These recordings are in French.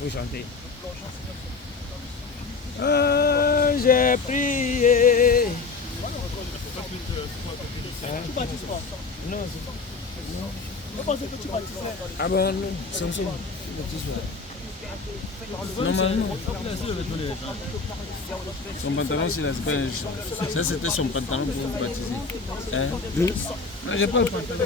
Vous chantez. J'ai prié. Tu baptises pas? Non, Je pensais que tu baptisais. ah bon, non, Samson, Normalement, son pantalon, c'est la spège. Ça, c'était son pantalon pour vous baptiser. Hein? Non, j'ai pas le pantalon.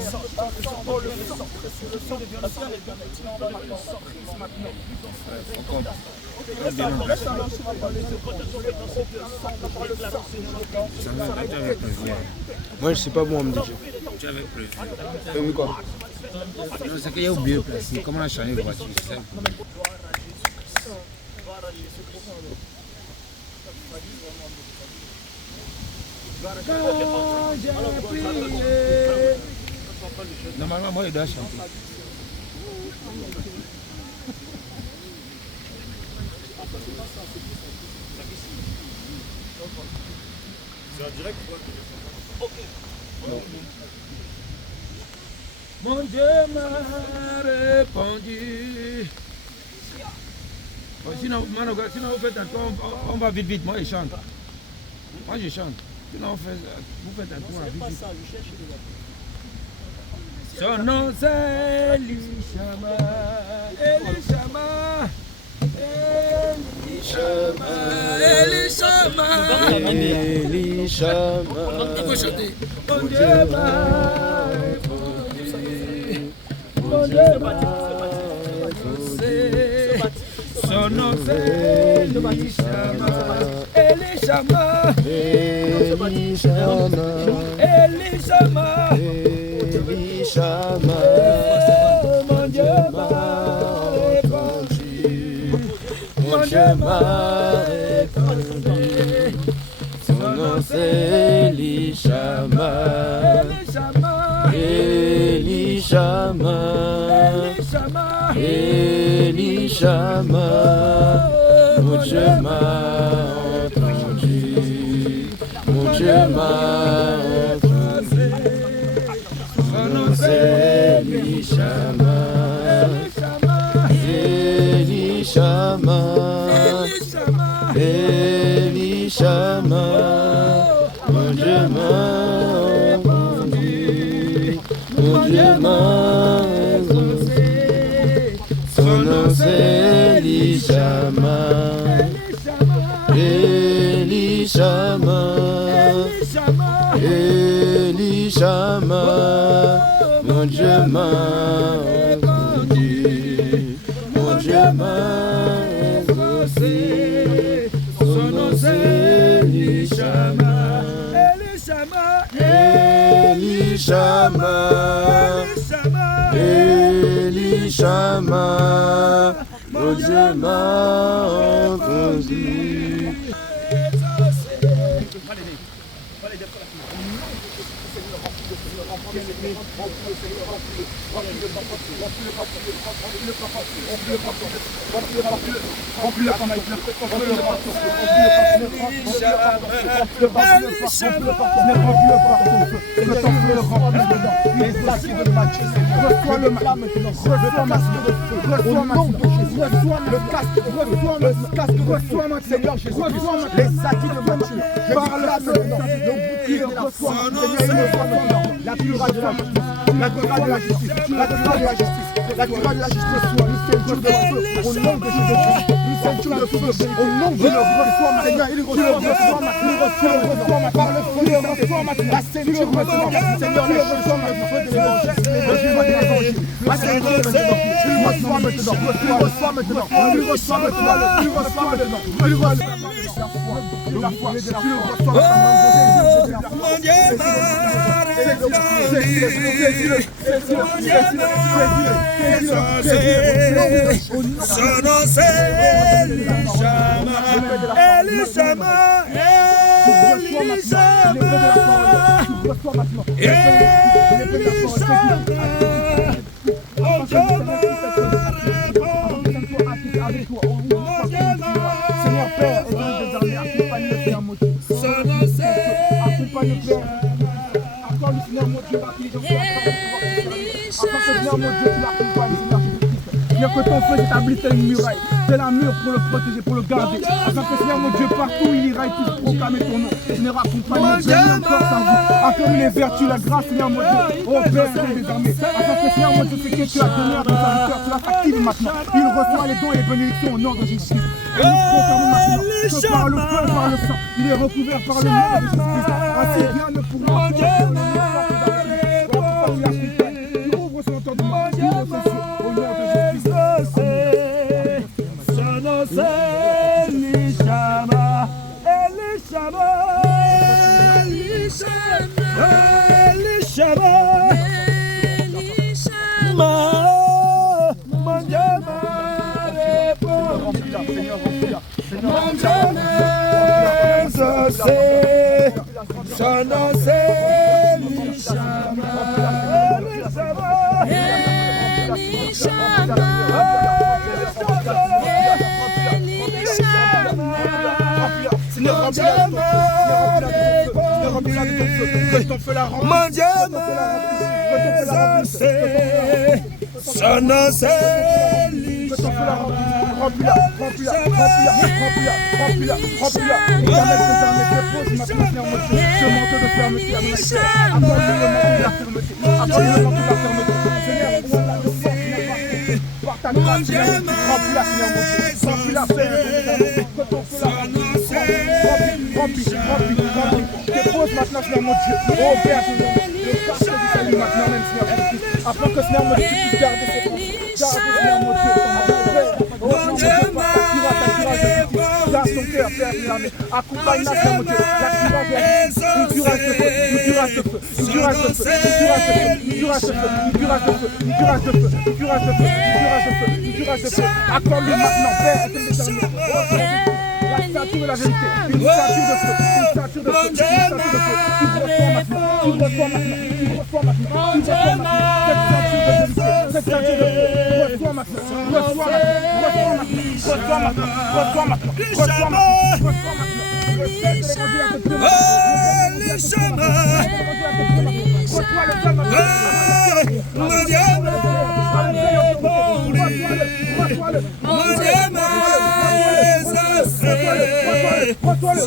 moi je sais pas bon, on me dit. Tu avais prévu. Oui, quoi? Non, c'est qu'il y a oublié de placer. Comment on a changé de voiture? C'est ça. Normalement, moi, il doit chanter. C'est en direct ou pas? Mon Dieu m'a répondu. Bon, sinon, vous faites un tour, on va vite, vite. Moi, je chante. Moi, je chante. Sinon, vous faites un tour, vite, vite. Son nom, c'est Elishama. Elishama. Elishama. Elishama. Il faut chanter. Mon Dieu m'a répondu. Mon Dieu m'a répondu. Son nom, c'est Elishama. Elishama. Elishama. Elishama. Elishama. Mon Dieu m'a répondu. Mon Dieu m'a répondu. Son nom c'est Elishama. Elishama. Elishama. Mon Dieu m'a entendu. Mon Dieu m'a entendu. Son nom c'est Elishama. Elishama. Elishama. Mon Dieu m'a entendu. Mon Dieu m'a exaucé. Son nom c'est Elishama. Elishama. Elishama. Mon Dieu m'a entendu. Mon Dieu m'a exaucé. Son nom c'est Elishama. Elishama. Elishama. Mon Dieu m'a entendu. Seigneur Jésus, les acquis de Matthieu, je parle maintenant, le bouclier de la foi, la cuirasse de la justice, la cuirasse de la justice, la cuirasse de la justice, la cuirasse de la justice, une ceinture de feu, au nom de Jésus-Christ, une ceinture de feu, au nom de Jésus-Christ, Seigneur, il reçoit maintenant, par le feu de Saint-Esprit, la ceinture maintenant, Seigneur, il reçoit maintenant, le feu de l'évangile, la ceinture maintenant, il reçoit maintenant, il reçoit maintenant, il reçoit maintenant, il reçoit maintenant, il reçoit maintenant, la foi, il reçoit maintenant, Mon Dieu m'a répondu. Son nom c'est Elishama. Elishama. Elishama. Elishama. Mon Dieu m'a répondu. Seigneur Père, désormais, accompagne le Père, mon Dieu. Son nom c'est Accompagne le Père. Accorde le Seigneur, mon Dieu, par qui les gens soient accorde le Seigneur, mon Dieu, tu l'accompagnes, Seigneur Jésus-Christ. Seigneur, que ton feu s'établisse tel une muraille, tel un mur pour le protéger, pour le garder. Afin que, Seigneur, mon Dieu, partout où il ira, il puisse proclamer ton nom. Seigneur, accompagne-nous, bénis encore sa vie. Accorde les vertus, la grâce, Seigneur, mon Dieu. Oh Père, Seigneur des armées. Afin que, Seigneur, mon Dieu, ce que tu as donné à ton serviteur, tu l'as active maintenant. Il reçoit les dons et les bénédictions au nom de Jésus. Et nous proclamons maintenant que par le feu et par le sang, il est recouvert par le nom de Jésus. Ainsi, rien ne pourra tu ouvres son entendement, tu ouvres son ciel, au nom de Jésus. Que ton feu la remplisse. Dépose maintenant, Seigneur mon Dieu. Oh Père, Seigneur, le parc du salut maintenant même, Seigneur Jésus. Afin que, Seigneur mon Dieu, tu puisses garder ses enfants. Garde, Seigneur mon Dieu, oh mon Dieu, par ta courage de Jésus. Garde son cœur, Père, Seigneur, mais accompagne la Seigneur mon Dieu. L'activant vers une durage de feu, une durage de feu, une durage de feu, une durage de feu, une durage de feu, une durage de feu, une durage de feu, une durage de feu, une durage de feu, une durage de feu. Accorde-lui maintenant, Père, éternel. La stature de la vérité, une stature de feu, une stature de feu, une stature de feu. Tu reçois maintenant, tu reçois maintenant, tu reçois maintenant, cette stature de vérité, cette stature de feu. Reçois maintenant, reçois maintenant, reçois maintenant, reçois maintenant, reçois maintenant, le ciel de l'évangile à te prier. Reçois le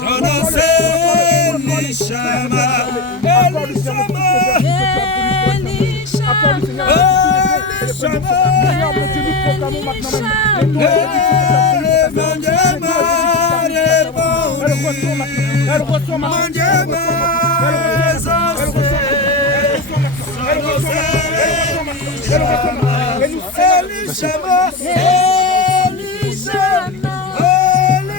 ciel maintenant.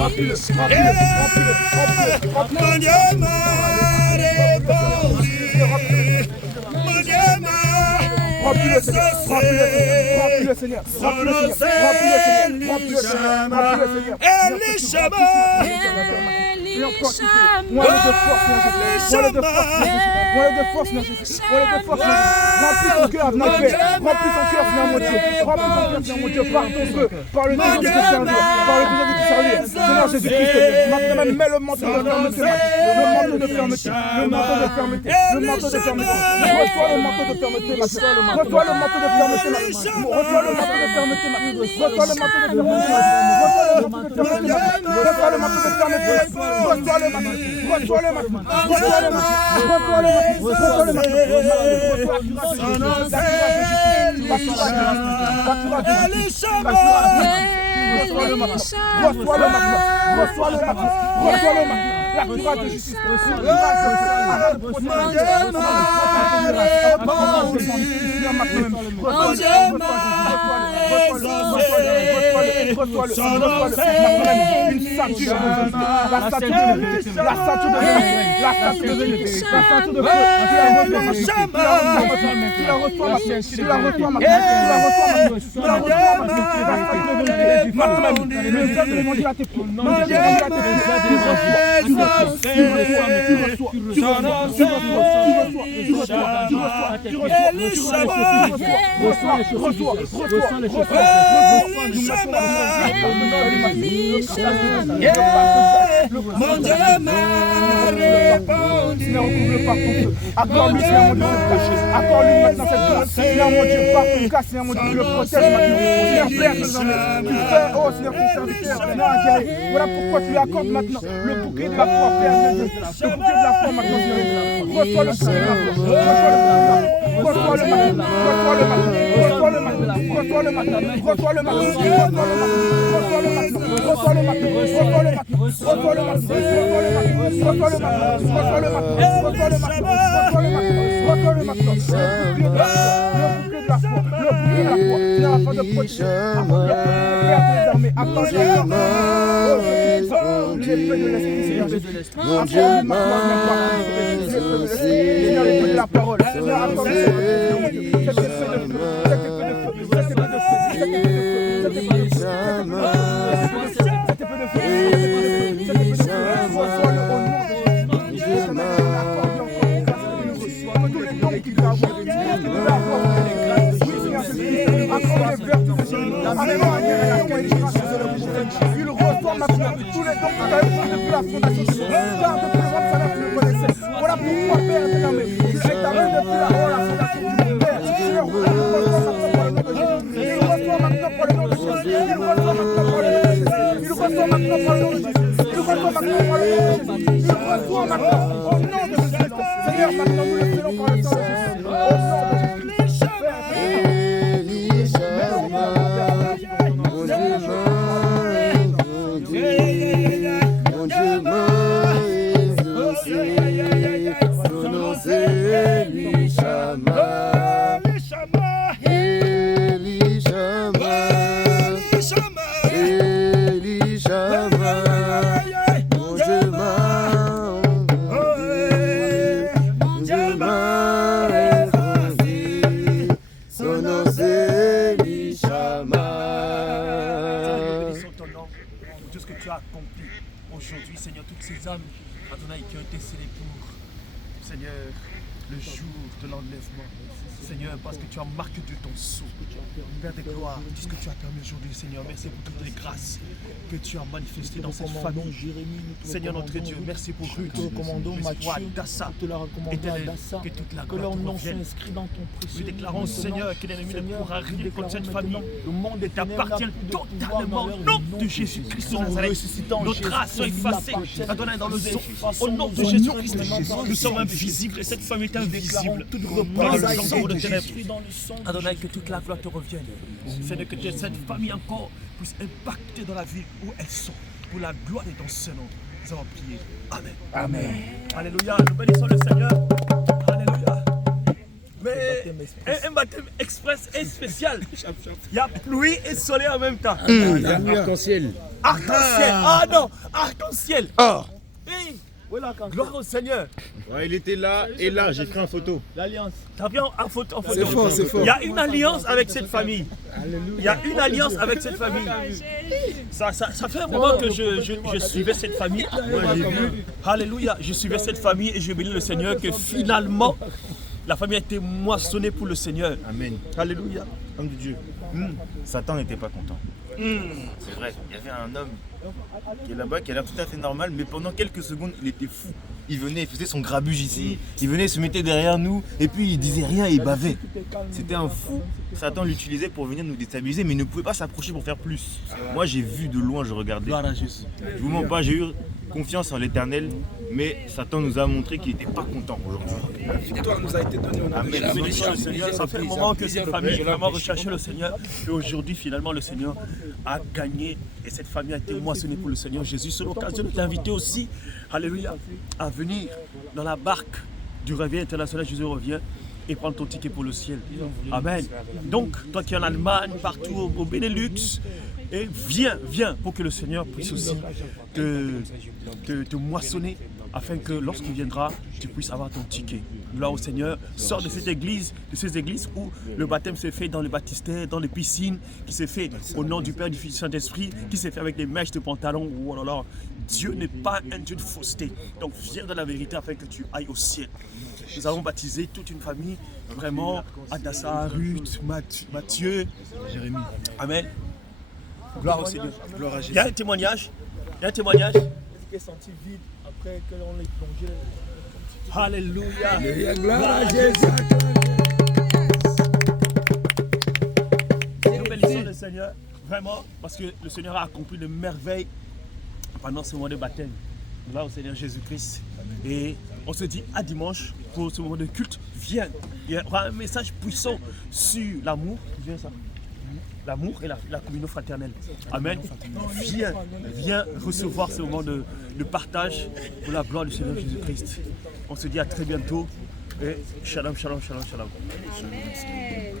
Remplis-le, Seigneur. Remplis ton cœur, par ton feu, par le désir de te servir, Seigneur Jésus-Christ, maintenant même mets le manteau de fermeté, le manteau de fermeté, le manteau de fermeté, le manteau de fermeté. Reçois le manteau de fermeté maintenant. Reçois le manteau de fermeté maintenant. Reçois le manteau de fermeté maintenant. Reçois le manteau de fermeté maintenant. Reçois le manteau de fermeté maintenant. Reçois le manteau. Reçois le manteau. Reçois le manteau. Reçois le manteau. Reçois le manteau. Reçois le manteau. Reçois le manteau. Reçois le manteau. Reçois le manteau. La courage de justice. La courage de justice. Accorde-lui, Seigneur mon Dieu, accorde-lui maintenant cette grâce. Seigneur mon Dieu, par ton cas, Seigneur mon Dieu, tu le protèges maintenant. Seigneur, Père, tu fais, oh Seigneur, ton serviteur, Seigneur, voilà pourquoi tu lui accordes maintenant le bouquet de la foi, Père de Dieu. Le bouquet de la foi maintenant, Seigneur. Reçois le bouquet de la foi. Reçois le matin. Reçois le matin. Reçois le matin. Reçois le matin. Reçois le matin. Reçois le matin. Reçois le matin. Reçois le matin. Reçois le matin. Reçois le matin. Reçois le matin. Reçois le matin. Reçois le matin. Reçois le matin. Reçois le matin. Reçois le matin. Le bouquet de la foi. Le bouquet de la foi. Seigneur, afin de protéger. Afin de faire des armées. Accorde-lui l'épée de l'esprit, Seigneur Jésus. Accorde-lui maintenant l'épée de la parole. Seigneur, accorde-lui cette épée de feu. Cette épée de feu. Cette épée de feu. Cette épée de feu. Cette épée de feu. Cette épée de feu. Cette épée de feu. Reçois-le au nom de Jésus. Accorde-lui encore grâce que nous reçoivons. Tous les dons qu'il va avoir. Accorde les vertus de Jésus. Amène-moi à laquelle il reçoit maintenant tous les dons que tu as eu depuis la fondation du monde. Car depuis le monde, ça n'a plus le connaissait. Voilà pourquoi, Père éternel, tu es établi depuis la fondation du monde. Père, Seigneur, il reçoit maintenant pour le nom de Jésus. Il reçoit maintenant pour le nom de Jésus. Il reçoit maintenant pour le nom de Jésus. Il reçoit maintenant pour le nom de Jésus. Il reçoit maintenant au nom de Jésus. Seigneur, maintenant nous le faisons par le sang de Jésus. Au nom de Jésus. Aujourd'hui, Seigneur, toutes ces âmes, Adonai, qui ont été scellées pour, Seigneur, le jour de l'enlèvement. Seigneur, parce que tu as marqué de ton sceau. Père de gloire, tout ce que tu as permis aujourd'hui, Seigneur, merci pour toutes les grâces que tu as manifestées dans cette famille. Seigneur notre Dieu, merci pour Ruth, Dassa, Éternel, que toute la gloire te revienne. Nous déclarons, Seigneur, que l'ennemi ne pourra rien contre cette famille. Le monde t'appartient totalement. Au nom de Jésus-Christ, nos traces sont effacées. Adonai, dans le sang. Au nom de Jésus-Christ, nous sommes invisibles et cette famille est invisible. Dans le sang de ténèbres. Adonai, que toute la gloire te revienne. Seigneur, que cette famille encore puisse impacter dans la vie où elles sont. Pour la gloire de ton Saint-Nom, nous avons prié. Amen. Amen. Alléluia. Nous bénissons le Seigneur. Alléluia. Mais un baptême express et spécial. Il y a pluie et soleil en même temps. Arc-en-ciel. Arc-en-ciel. Ah non, arc-en-ciel. Ah. Oui. Gloire au Seigneur. Ouais, il était là et là, j'ai pris en photo. L'alliance. T'as bien en photo. C'est fort, c'est fort. Il y a une alliance avec cette famille. Il y a une alliance avec cette famille. Ça fait un moment que je suivais cette famille. Moi, j'ai vu. Alléluia. Je suivais cette famille et je bénis le Seigneur que finalement, la famille a été moissonnée pour le Seigneur. Amen. Alléluia. Homme de Dieu. Satan n'était pas content. C'est vrai, il y avait un homme qui est là-bas, qui a l'air tout à fait normal, mais pendant quelques secondes, il était fou. Il venait, il faisait son grabuge ici, il venait, se mettait derrière nous, et puis il disait rien et il bavait. C'était un fou. Satan l'utilisait pour venir nous déstabiliser, mais il ne pouvait pas s'approcher pour faire plus. Moi, j'ai vu de loin, je regardais. Gloire à Jésus. Je vous mens pas, j'ai eu confiance en l'Éternel, mais Satan nous a montré qu'il n'était pas content aujourd'hui. La victoire nous a été donnée. On a Amen. Nous bénissons le Seigneur. Ça fait un moment que cette famille a vraiment recherché le Seigneur. Et aujourd'hui, finalement, le Seigneur a gagné. Et cette famille a été moissonnée pour le Seigneur Jésus. C'est l'occasion de t'inviter aussi, alléluia, à venir dans la barque du réveil international. Jésus revient. et prendre ton ticket pour le ciel. Amen. Donc, toi qui es en Allemagne, partout au Benelux, et viens pour que le Seigneur puisse aussi te moissonner afin que lorsqu'il viendra, tu puisses avoir ton ticket. Gloire au Seigneur, sors de cette église, de ces églises où le baptême se fait dans les baptistères, dans les piscines, qui se fait au nom du Père, du Fils et du Saint-Esprit, qui se fait avec des mèches de pantalon. Oh là là, Dieu n'est pas un Dieu de fausseté. Donc viens de la vérité afin que tu ailles au ciel. Nous avons baptisé toute une famille, vraiment, Adassa, Ruth, Mathieu, Jérémie. Amen. Gloire au Seigneur. Gloire à Jésus. Il y a un témoignage. Il y a un témoignage. Qui est senti vide après que l'on l'ait plongé. Alléluia. Gloire à Jésus. Nous bénissons le Seigneur, vraiment, parce que le Seigneur a accompli de merveilles pendant ce moment de baptême. Gloire au Seigneur Jésus-Christ. Et on se dit à dimanche pour ce moment de culte. Viens. Il y aura un message puissant sur l'amour. Viens ça. L'amour et la communion fraternelle. Amen. Viens recevoir ce moment de partage pour la gloire du Seigneur Jésus-Christ. On se dit à très bientôt et shalom, shalom, shalom, shalom. Amen.